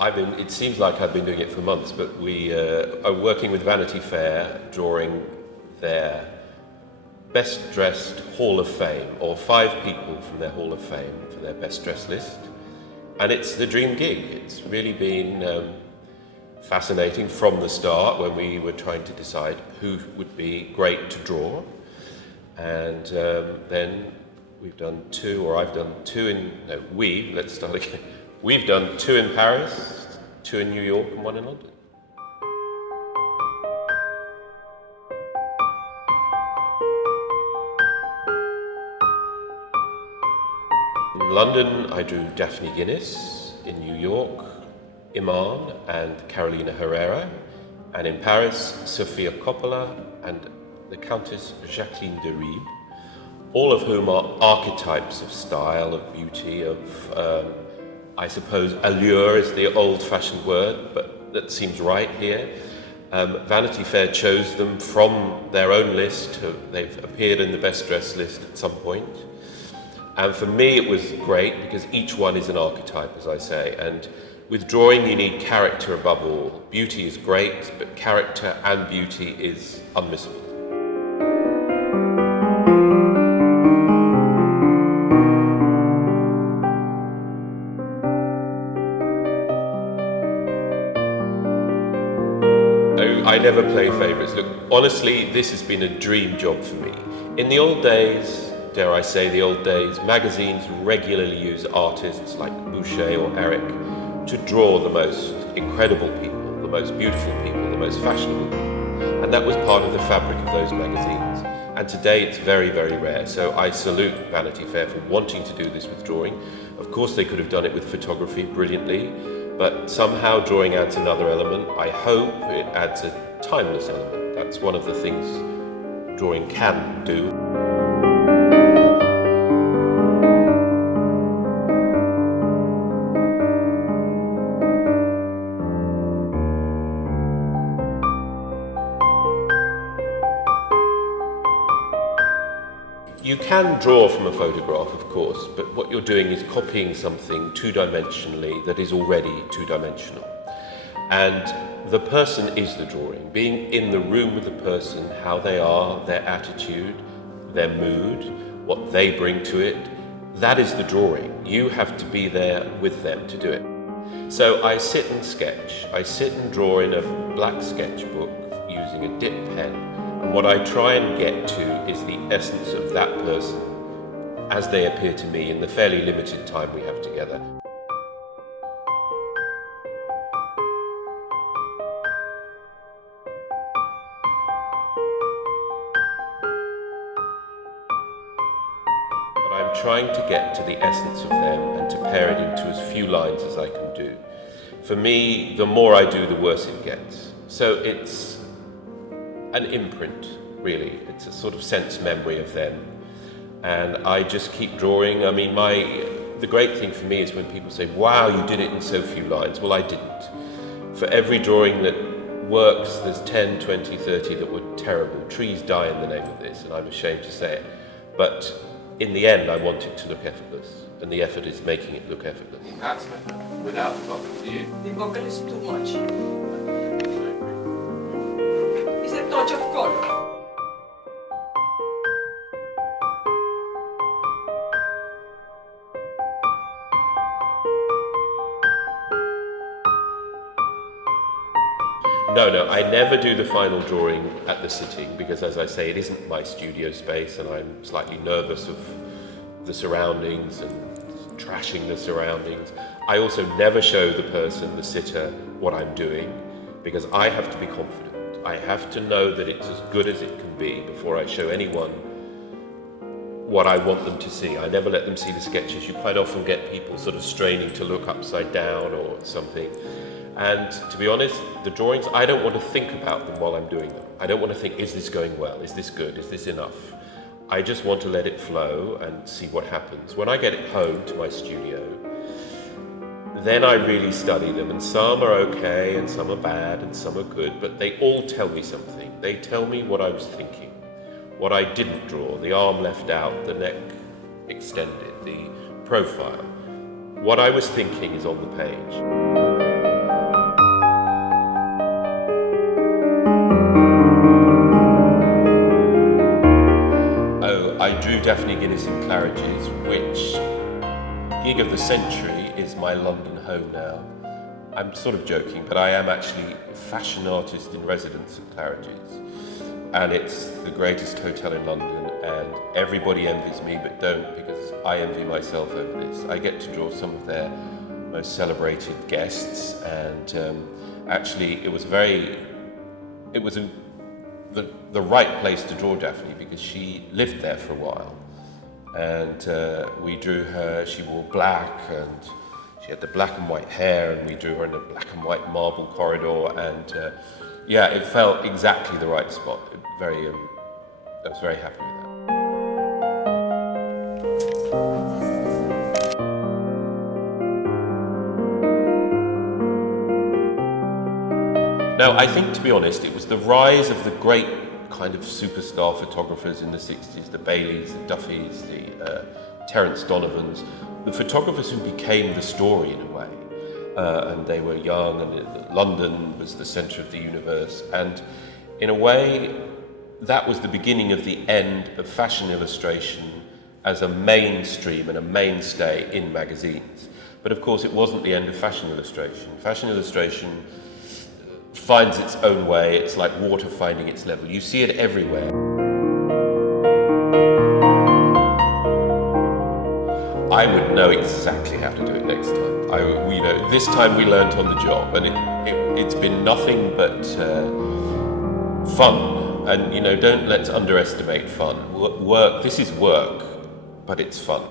It seems like I've been doing it for months, but we are working with Vanity Fair, drawing their best dressed Hall of Fame, or 5 people from their Hall of Fame for their best dressed list. And it's the dream gig. It's really been fascinating from the start when we were trying to decide who would be great to draw. And then we've done 2, or I've done 2 in, no, let's start again. We've done 2 in Paris, 2 in New York, and 1 in London. In London, I drew Daphne Guinness. In New York, Iman and Carolina Herrera. And in Paris, Sofia Coppola and the Countess Jacqueline de Ribes, all of whom are archetypes of style, of beauty, of, I suppose, allure is the old-fashioned word, but that seems right here. Vanity Fair chose them from their own list. They've appeared in the best dressed list at some point. And for me, it was great because each one is an archetype, as I say. And with drawing, you need character above all. Beauty is great, but character and beauty is unmissable. I never play favourites. Look, honestly, this has been a dream job for me. In the old days, dare I say the old days, magazines regularly use artists like Boucher or Eric to draw the most incredible people, the most beautiful people, the most fashionable people. And that was part of the fabric of those magazines. And today it's very, very rare. So I salute Vanity Fair for wanting to do this with drawing. Of course, they could have done it with photography brilliantly, but somehow drawing adds another element. I hope it adds a timeless element. That's one of the things drawing can do. You can draw from a photograph, of course, but what you're doing is copying something two-dimensionally that is already two-dimensional. And the person is the drawing. Being in the room with the person, how they are, their attitude, their mood, what they bring to it, that is the drawing. You have to be there with them to do it. So I sit and sketch. I sit and draw in a black sketchbook using a dip pen. And what I try and get to is the essence of that person as they appear to me in the fairly limited time we have together. But I'm trying to get to the essence of them and to pare it into as few lines as I can do. For me, the more I do, the worse it gets. So it's an imprint, really. It's a sort of sense memory of them. And I just keep drawing. I mean, the great thing for me is when people say, wow, you did it in so few lines. Well, I didn't. For every drawing that works, there's 10, 20, 30 that were terrible. Trees die in the name of this, and I'm ashamed to say it. But in the end, I want it to look effortless. And the effort is making it look effortless. That's without the vocal, do you? The vocal is too much. It's a touch of color. No, I never do the final drawing at the sitting because, as I say, it isn't my studio space and I'm slightly nervous of the surroundings and trashing the surroundings. I also never show the person, the sitter, what I'm doing because I have to be confident. I have to know that it's as good as it can be before I show anyone what I want them to see. I never let them see the sketches. You quite often get people sort of straining to look upside down or something. And to be honest, the drawings, I don't want to think about them while I'm doing them. I don't want to think, is this going well? Is this good? Is this enough? I just want to let it flow and see what happens. When I get it home to my studio, then I really study them, and some are okay, and some are bad, and some are good, but they all tell me something. They tell me what I was thinking, what I didn't draw, the arm left out, the neck extended, the profile. What I was thinking is on the page. do Daphne Guinness in Claridge's, which gig of the century is my London home now. I'm sort of joking, but I am actually a fashion artist in residence at Claridge's. And it's the greatest hotel in London, and everybody envies me but don't, because I envy myself over this. I get to draw some of their most celebrated guests, and actually it was the right place to draw Daphne, because she lived there for a while. And we drew her, she wore black, and she had the black and white hair, and we drew her in a black and white marble corridor, and yeah, it felt exactly the right spot. I was very happy with that. Now, I think, to be honest, it was the rise of the great kind of superstar photographers in the 60s, the Baileys, the Duffys, the Terence Donovans, the photographers who became the story in a way. And they were young, and London was the centre of the universe. And in a way, that was the beginning of the end of fashion illustration as a mainstream and a mainstay in magazines. But of course, it wasn't the end of fashion illustration. Fashion illustration finds its own way. It's like water finding its level. You see it everywhere. I would know exactly how to do it next time. This time we learnt on the job, and it's been nothing but fun. And let's underestimate fun. Work. This is work, but it's fun.